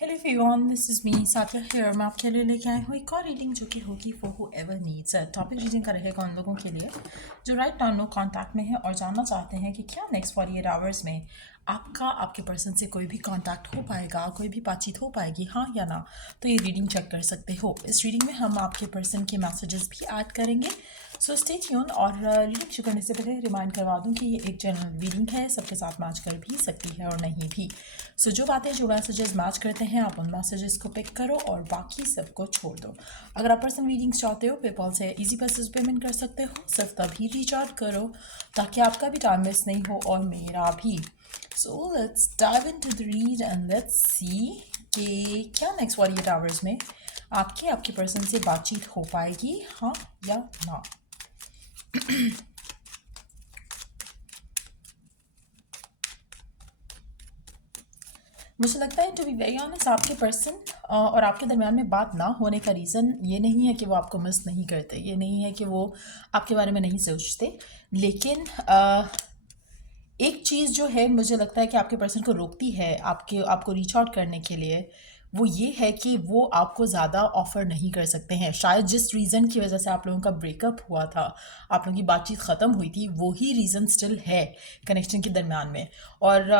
Hello everyone, this is me Saathiya here. मैं आपके लिए लेके आई हूँ एक और रीडिंग जो कि होगी for who ever needs. Topic reading का रहेगा उन लोगों के लिए जो राइट नाउ नो कॉन्टैक्ट में है और जानना चाहते हैं कि क्या नेक्स्ट 48 आवर्स में आपका आपके पर्सन से कोई भी कांटेक्ट हो पाएगा, कोई भी बातचीत हो पाएगी, हाँ या ना। तो ये रीडिंग चेक कर सकते हो। इस रीडिंग में हम आपके पर्सन के मैसेजेस भी ऐड करेंगे। So stay tune. और रीडिंग शुरू करने से पहले रिमाइंड करवा दूं कि ये एक जनरल रीडिंग है, सबके साथ मैच कर भी सकती है और नहीं भी। सो जो बातें जो मैसेजेस मैच करते हैं आप उन मैसेजेस को पिक करो और बाकी सबको छोड़ दो। अगर आप पर्सन रीडिंग्स चाहते हो पेपॉल से इजी पैसेज पेमेंट कर सकते हो, सिर्फ तभी रीच आउट करो ताकि आपका भी टाइम मिस नहीं हो और मेरा भी। So let's dive into the read and let's see कि क्या नेक्स्ट 48 आवर्स में आपके पर्सन से बातचीत हो पाएगी, हाँ या ना। मुझे लगता है टू बी वेरी ऑनेस्ट आपके पर्सन और आपके दरमियान में बात ना होने का रीज़न ये नहीं है कि वो आपको मिस नहीं करते, ये नहीं है कि वो आपके बारे में नहीं सोचते, लेकिन एक चीज़ जो है मुझे लगता है कि आपके पर्सन को रोकती है आपको रीच आउट करने के लिए, वो ये है कि वो आपको ज़्यादा ऑफ़र नहीं कर सकते हैं। शायद जिस रीज़न की वजह से आप लोगों का ब्रेकअप हुआ था, आप लोगों की बातचीत ख़त्म हुई थी, वही रीज़न स्टिल है कनेक्शन के दरमियान में। और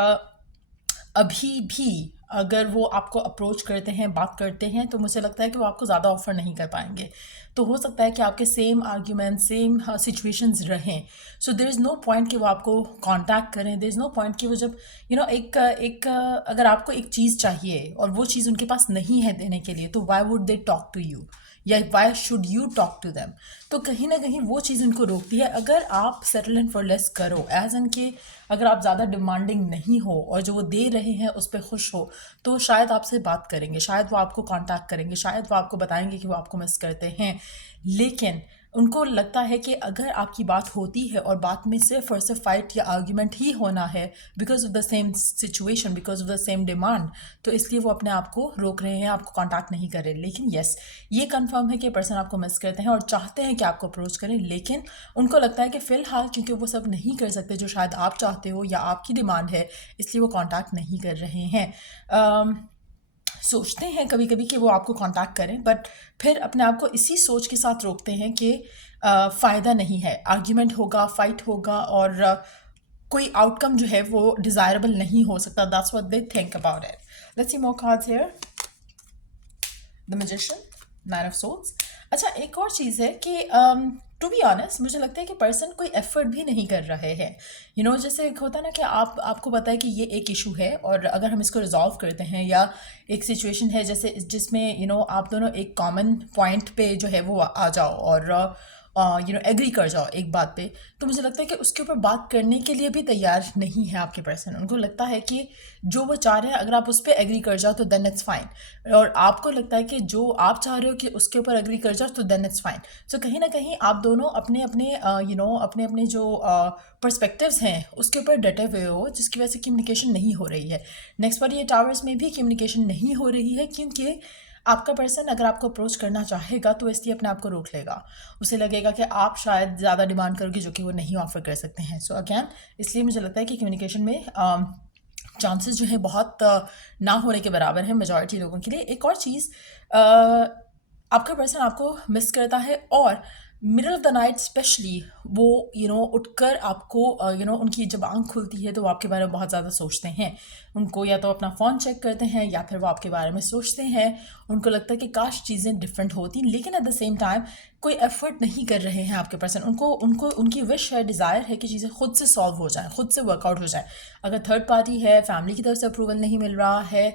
अभी भी अगर वो आपको अप्रोच करते हैं, बात करते हैं, तो मुझे लगता है कि वो आपको ज़्यादा ऑफ़र नहीं कर पाएंगे। तो हो सकता है कि आपके सेम आर्ग्यूमेंट, सेम सिचुएशंस रहें। So there is no point कि वो आपको कांटेक्ट करें, देयर इज़ नो पॉइंट कि वो जब अगर आपको एक चीज़ चाहिए और वो चीज़ उनके पास नहीं है देने के लिए, तो why would they talk to you या why should you talk to them. तो कहीं ना कहीं वो चीज़ उनको रोकती है। अगर आप सेटल इन फॉर लेस करो, एज एन के अगर आप ज़्यादा डिमांडिंग नहीं हो और जो वो दे रहे हैं उस पर खुश हो, तो शायद आपसे बात करेंगे, शायद वो आपको कांटेक्ट करेंगे, शायद वो आपको बताएंगे कि वो आपको मिस करते हैं। लेकिन उनको लगता है कि अगर आपकी बात होती है और बात में सिर्फ और सिर्फ फाइट या आर्ग्यूमेंट ही होना है because of the same situation, because of the same demand, तो इसलिए वो अपने आप को रोक रहे हैं, आपको कांटेक्ट नहीं कर रहे। लेकिन यस, ये कंफर्म है कि पर्सन आपको मिस करते हैं और चाहते हैं कि आपको अप्रोच करें, लेकिन उनको लगता है कि फ़िलहाल क्योंकि वो सब नहीं कर सकते जो शायद आप चाहते हो या आपकी डिमांड है, इसलिए वो कांटेक्ट नहीं कर रहे हैं। सोचते हैं कभी कभी कि वो आपको कांटेक्ट करें, बट फिर अपने आप को इसी सोच के साथ रोकते हैं कि फ़ायदा नहीं है, आर्ग्यूमेंट होगा, फाइट होगा और कोई आउटकम जो है वो डिज़ायरेबल नहीं हो सकता। That's what they think about it. Let's see more cards here. The magician, nine of swords. अच्छा, एक और चीज़ है कि टू बी ऑनेस्ट मुझे लगता है कि पर्सन कोई एफर्ट भी नहीं कर रहे हैं। जैसे एक होता है ना कि आपको पता है कि ये एक इशू है और अगर हम इसको रिजॉल्व करते हैं, या एक सिचुएशन है जैसे जिसमें आप दोनों एक कॉमन पॉइंट पे जो है वो आ जाओ और एग्री कर जाओ एक बात पे, तो मुझे लगता है कि उसके ऊपर बात करने के लिए भी तैयार नहीं है आपके पर्सन। उनको लगता है कि जो वो चाह रहे हैं अगर आप उस पर एग्री कर जाओ तो देन इट्स फाइन, और आपको लगता है कि जो आप चाह रहे हो कि उसके ऊपर एग्री कर जाओ तो देन इट्स फाइन। सो कहीं ना कहीं आप दोनों अपने अपने अपने अपने जो पर्सपेक्टिव्स हैं उसके ऊपर डटे हुए हो, जिसकी वजह से कम्युनिकेशन नहीं हो रही है। नेक्स्ट 48 आवर्स में भी कम्युनिकेशन नहीं हो रही है क्योंकि आपका पर्सन अगर आपको अप्रोच करना चाहेगा तो इसलिए अपने आप को रोक लेगा। उसे लगेगा कि आप शायद ज़्यादा डिमांड करोगे जो कि वो नहीं ऑफर कर सकते हैं। सो अगैन इसलिए मुझे लगता है कि कम्युनिकेशन में चांसेस जो है बहुत ना होने के बराबर है मेजॉरिटी लोगों के लिए। एक और चीज़, आपका पर्सन आपको मिस करता है और middle of the night specially वो उठकर आपको उनकी जब आँख खुलती है तो वो आपके बारे में बहुत ज़्यादा सोचते हैं। उनको या तो अपना फ़ोन चेक करते हैं या फिर वो आपके बारे में सोचते हैं। उनको लगता है कि काश चीज़ें डिफरेंट होती, लेकिन एट द सेम टाइम कोई एफर्ट नहीं कर रहे हैं आपके पर्सन। उनको उनको उनकी विश है, डिज़ायर है कि चीज़ें खुद से सॉल्व हो जाएं, खुद से वर्कआउट हो जाए। अगर थर्ड पार्टी है, फैमिली की तरफ से अप्रूवल नहीं मिल रहा है,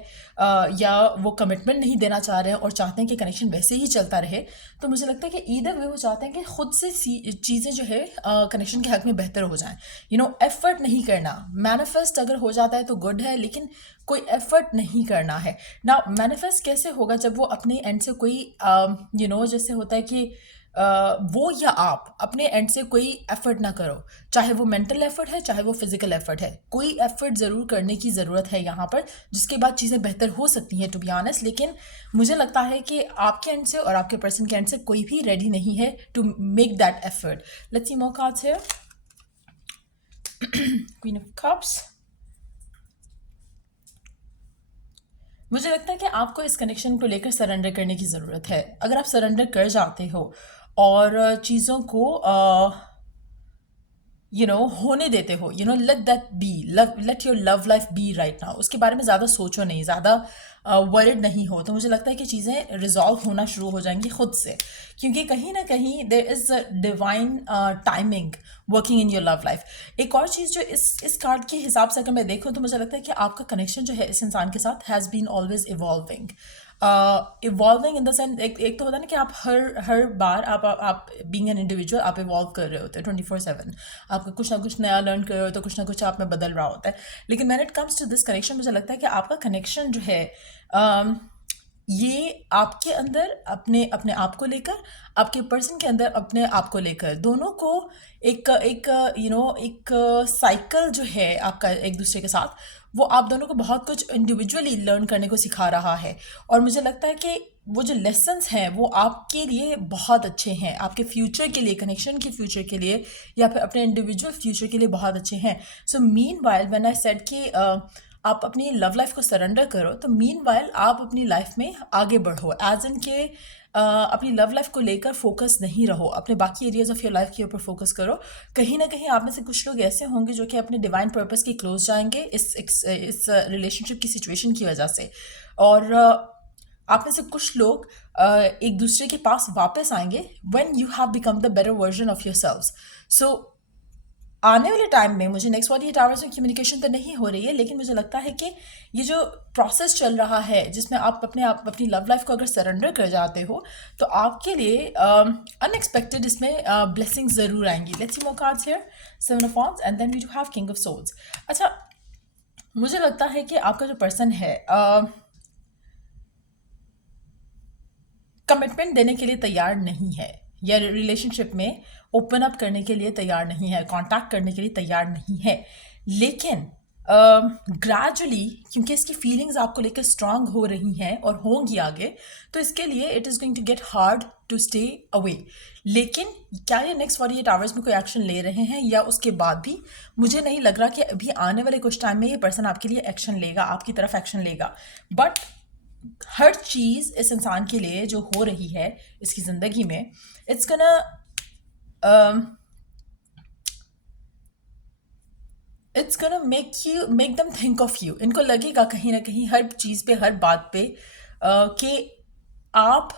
या वो कमिटमेंट नहीं देना चाह रहे हैं और चाहते हैं कि कनेक्शन वैसे ही चलता रहे, तो मुझे लगता है कि ईदर वे वो चाहते हैं कि खुद से चीज़ें जो है कनेक्शन के हक में बेहतर हो जाएं। एफर्ट नहीं करना। मैनिफेस्ट अगर हो जाता है तो गुड है, लेकिन कोई एफर्ट नहीं करना है ना। मैनिफेस्ट कैसे होगा जब वो अपने एंड से कोई जैसे होता है कि वो या आप अपने एंड से कोई एफर्ट ना करो, चाहे वो मेंटल एफर्ट है चाहे वो फिजिकल एफर्ट है, कोई एफर्ट ज़रूर करने की ज़रूरत है यहाँ पर, जिसके बाद चीज़ें बेहतर हो सकती हैं टू बी ऑनेस्ट। लेकिन मुझे लगता है कि आपके एंड से और आपके पर्सन के एंड से कोई भी रेडी नहीं है to make that effort. Let's see more cards here. Queen of cups, मुझे लगता है कि आपको इस कनेक्शन को लेकर सरेंडर करने की ज़रूरत है। अगर आप सरेंडर कर जाते हो और चीज़ों को होने देते हो, let that be, let your love life be right now, उसके बारे में ज़्यादा सोचो नहीं, ज़्यादा वरिड नहीं हो, तो मुझे लगता है कि चीज़ें रिजॉल्व होना शुरू हो जाएंगी खुद से, क्योंकि कहीं ना कहीं there is a divine timing working in your love life. एक और चीज़ जो इस कार्ड के हिसाब से अगर मैं देखूँ तो मुझे लगता है कि आपका कनेक्शन जो है इस इंसान के साथ has been always evolving. Evolving in the sense, एक तो होता है ना कि आप हर बार आप बीइंग एन इंडिविजुअल आप इवॉल्व कर रहे होते हैं 24/7, आपका कुछ ना कुछ नया लर्न कर रहे हो तो कुछ ना कुछ आप में बदल रहा होता है। लेकिन when it comes to this connection मुझे लगता है कि आपका कनेक्शन जो है um, ये आपके अंदर अपने अपने आप को लेकर, आपके पर्सन के अंदर अपने आप को लेकर, दोनों को एक एक एक साइकिल जो है आपका एक दूसरे के साथ, वो आप दोनों को बहुत कुछ इंडिविजुअली लर्न करने को सिखा रहा है। और मुझे लगता है कि वो जो लेसन्स हैं वो आपके लिए बहुत अच्छे हैं, आपके फ्यूचर के लिए, कनेक्शन के फ्यूचर के लिए, या फिर अपने इंडिविजुअल फ्यूचर के लिए बहुत अच्छे हैं। So mean while when I said कि आप अपनी लव लाइफ को सरेंडर करो, तो मीन वाइल आप अपनी लाइफ में आगे बढ़ो, एज इन के अपनी लव लाइफ को लेकर फोकस नहीं रहो, अपने बाकी एरियाज ऑफ योर लाइफ के ऊपर फोकस करो। कहीं ना कहीं आप में से कुछ लोग ऐसे होंगे जो कि अपने डिवाइन पर्पस के क्लोज जाएंगे इस रिलेशनशिप की सिचुएशन की वजह से, और आप में से कुछ लोग एक दूसरे के पास वापस आएंगे when you have become the better version of your selves. So आने वाले टाइम में मुझे नेक्स्ट 48 आवर्स में कम्युनिकेशन तो नहीं हो रही है, लेकिन मुझे लगता है कि ये जो प्रोसेस चल रहा है जिसमें आप अपनी लव लाइफ को अगर सरेंडर कर जाते हो, तो आपके लिए अनएक्सपेक्टेड इसमें ब्लेसिंग्स ज़रूर आएंगी। Let's see more cards here, 7 of wands and then we do have king of souls. अच्छा, मुझे लगता है कि आपका जो पर्सन है कमिटमेंट देने के लिए तैयार नहीं है, या रिलेशनशिप में ओपन अप करने के लिए तैयार नहीं है, कांटेक्ट करने के लिए तैयार नहीं है, लेकिन ग्रेजुअली क्योंकि इसकी फीलिंग्स आपको लेकर स्ट्रांग हो रही हैं और होंगी आगे, तो इसके लिए it is going to get hard to stay away. लेकिन क्या ये नेक्स्ट 48 आवर्स में कोई एक्शन ले रहे हैं या उसके बाद भी, मुझे नहीं लग रहा कि अभी आने वाले कुछ टाइम में ये पर्सन आपके लिए एक्शन लेगा, आपकी तरफ एक्शन लेगा। बट हर चीज़ इस इंसान के लिए जो हो रही है इसकी ज़िंदगी में, इट्स गना इट्स गना make them think of you. इनको लगेगा कहीं ना कहीं हर चीज़ पे, हर बात पे कि आप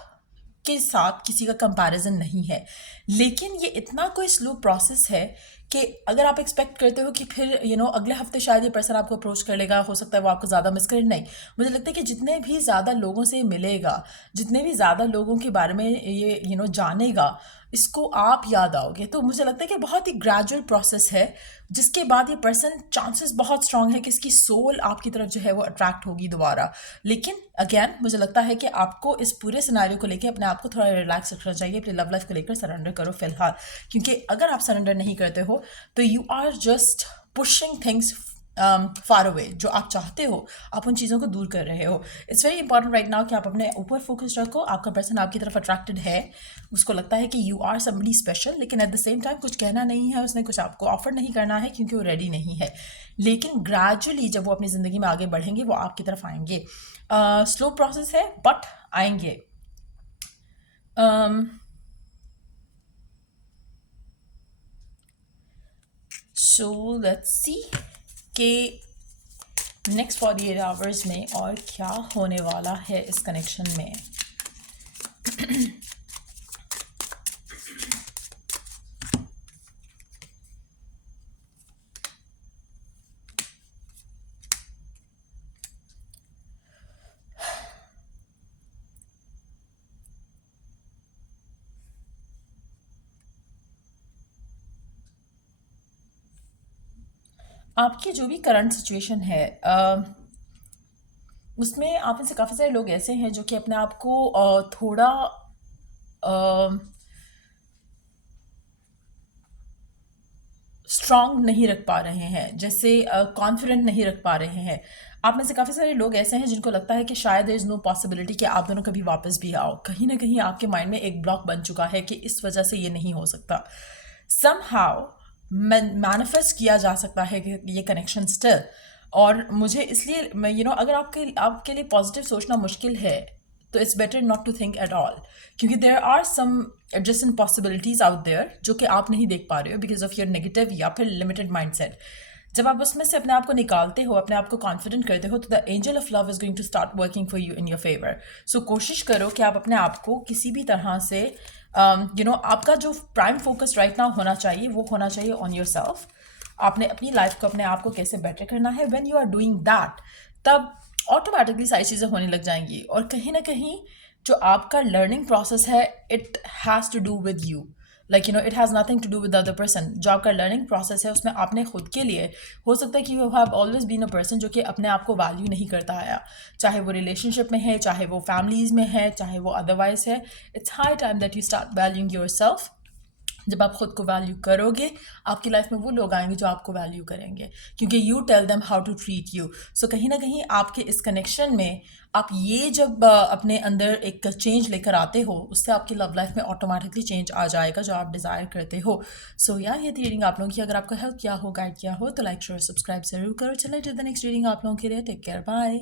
के साथ किसी का कंपैरिजन नहीं है। लेकिन ये इतना कोई स्लो प्रोसेस है कि अगर आप एक्सपेक्ट करते हो कि फिर अगले हफ्ते शायद ये पर्सन आपको अप्रोच कर लेगा, हो सकता है वो आपको ज़्यादा मिस करे, नहीं। मुझे लगता है कि जितने भी ज़्यादा लोगों से मिलेगा, जितने भी ज़्यादा लोगों के बारे में ये जानेगा, इसको आप याद आओगे। तो मुझे लगता है कि बहुत ही ग्रेजुअल प्रोसेस है, जिसके बाद ये पर्सन, चांसेस बहुत स्ट्रांग है कि इसकी सोल आपकी तरफ जो है वो अट्रैक्ट होगी दोबारा। लेकिन अगेन मुझे लगता है कि आपको इस पूरे सिनेरियो को लेकर अपने आप को थोड़ा रिलैक्स रखना चाहिए, अपनी लव लाइफ को लेकर सरेंडर करो फिलहाल, क्योंकि अगर आप सरेंडर नहीं करते हो तो you are just pushing things far away. जो आप चाहते हो आप उन चीज़ों को दूर कर रहे हो। It's very important right now कि आप अपने ऊपर फोकस रखो। आपका पर्सन आपकी तरफ अट्रैक्टेड है, उसको लगता है कि यू आर समबडी स्पेशल, लेकिन एट द सेम टाइम कुछ कहना नहीं है, उसने कुछ आपको ऑफर नहीं करना है क्योंकि वो रेडी नहीं है। लेकिन ग्रेजुअली जब वो अपनी ज़िंदगी में आगे बढ़ेंगे वो आपकी तरफ आएंगे। स्लो प्रोसेस है बट आएंगे। सो लेट्स सी कि नेक्स्ट 48 आवर्स में और क्या होने वाला है इस कनेक्शन में। आपकी जो भी करंट सिचुएशन है उसमें आप में से काफ़ी सारे लोग ऐसे हैं जो कि अपने आप को थोड़ा स्ट्रांग नहीं रख पा रहे हैं, जैसे कॉन्फिडेंट नहीं रख पा रहे हैं। आप में से काफ़ी सारे लोग ऐसे हैं जिनको लगता है कि शायद देयर इज़ नो पॉसिबिलिटी कि आप दोनों कभी वापस भी आओ। कहीं ना कहीं आपके माइंड में एक ब्लॉक बन चुका है कि इस वजह से ये नहीं हो सकता। समहाउ मैनिफेस्ट किया जा सकता है कि ये कनेक्शन स्टिल और मुझे इसलिए मैं अगर आपके लिए पॉजिटिव सोचना मुश्किल है तो it's better not to think at all, क्योंकि there are some adjacent possibilities out there जो कि आप नहीं देख पा रहे हो बिकॉज ऑफ योर नेगेटिव या फिर लिमिटेड माइंडसेट। जब आप उसमें से अपने आप को निकालते हो, अपने आप को कॉन्फिडेंट करते हो, तो the angel of love is going to start working for you in your favour. So कोशिश करो कि आप अपने आप को किसी भी तरह से आपका जो प्राइम फोकस राइट नाउ होना चाहिए वो होना चाहिए ऑन योर सेल्फ। आपने अपनी लाइफ को, अपने आप को कैसे बेटर करना है। When you are doing that, तब ऑटोमेटिकली सारी चीज़ें होने लग जाएंगी। और कहीं ना कहीं जो आपका लर्निंग प्रोसेस है, it has to do with you, like it has nothing to do with other person. जो आपका लर्निंग प्रोसेस है उसमें आपने खुद के लिए, हो सकता है कि you have always been a person जो कि अपने आप को वैल्यू नहीं करता आया, चाहे वो रिलेशनशिप में है, चाहे वो फैमिलीज में है, चाहे वो अदरवाइज है। It's high time that you start valuing your self. जब आप खुद को वैल्यू करोगे, आपकी लाइफ में वो लोग आएंगे जो आपको वैल्यू करेंगे, क्योंकि you tell them how to treat you. So कहीं ना कहीं आपके इस कनेक्शन में आप ये जब अपने अंदर एक चेंज लेकर आते हो, उससे आपकी लव लाइफ में ऑटोमेटिकली चेंज आ जाएगा जो आप डिज़ायर करते हो। सो ये थी रीडिंग आप लोगों की। अगर आपको हेल्प किया हो, गाइड किया हो, तो लाइक शेयर सब्सक्राइब जरूर करो। चलिए टू द नेक्स्ट रीडिंग आप लोगों के लिए। Take care, bye.